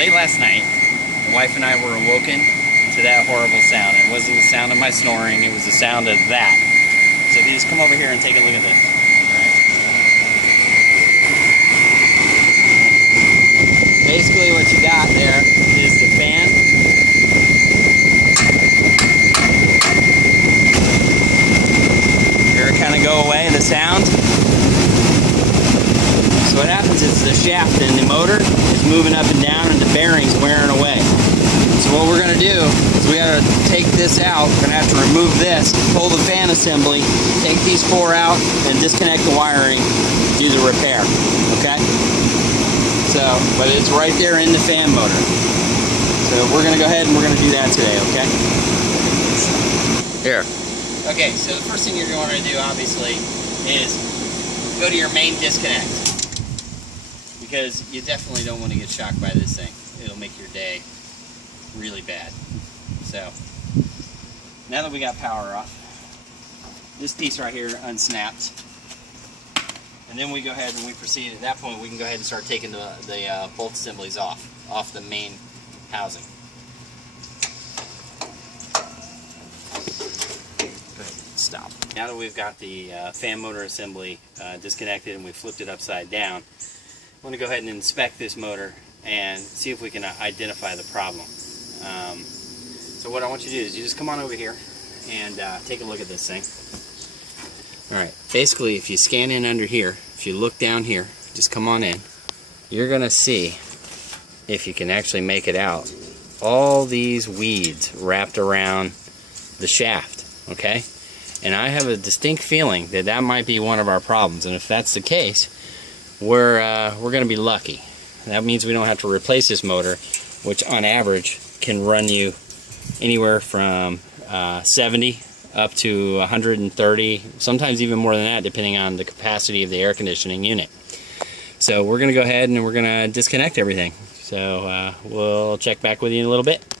late last night, my wife and I were awoken to that horrible sound. It wasn't the sound of my snoring, it was the sound of that. So if you just come over here and take a look at this. Basically what you got there is the fan. Hear it kind of go away, the sound. So what happens is the shaft in the motor is moving up and down and the bearing's wearing away. So what we're going to do is we got to take this out. We're going to have to remove this, pull the fan assembly, take these four out, and disconnect the wiring, do the repair. Okay? So, but it's right there in the fan motor. So we're going to go ahead and we're going to do that today, okay? Here. Okay, so the first thing you're going to do, obviously, is go to your main disconnect. Because you definitely don't want to get shocked by this thing. It'll make your day really bad. So, now that we got power off, this piece right here unsnaps. And then we go ahead and we proceed. At that point, we can go ahead and start taking the bolt assemblies off the main housing. Go ahead, stop. Now that we've got the fan motor assembly disconnected and we flipped it upside down, I want to go ahead and inspect this motor and see if we can identify the problem. So what I want you to do is you just come on over here and take a look at this thing. Alright, basically if you scan in under here, if you look down here, just come on in, you're going to see, if you can actually make it out, all these weeds wrapped around the shaft, okay? And I have a distinct feeling that that might be one of our problems, and if that's the case, we're going to be lucky. That means we don't have to replace this motor, which on average can run you anywhere from 70 up to 130, sometimes even more than that, depending on the capacity of the air conditioning unit. So we're going to go ahead and we're going to disconnect everything. So we'll check back with you in a little bit.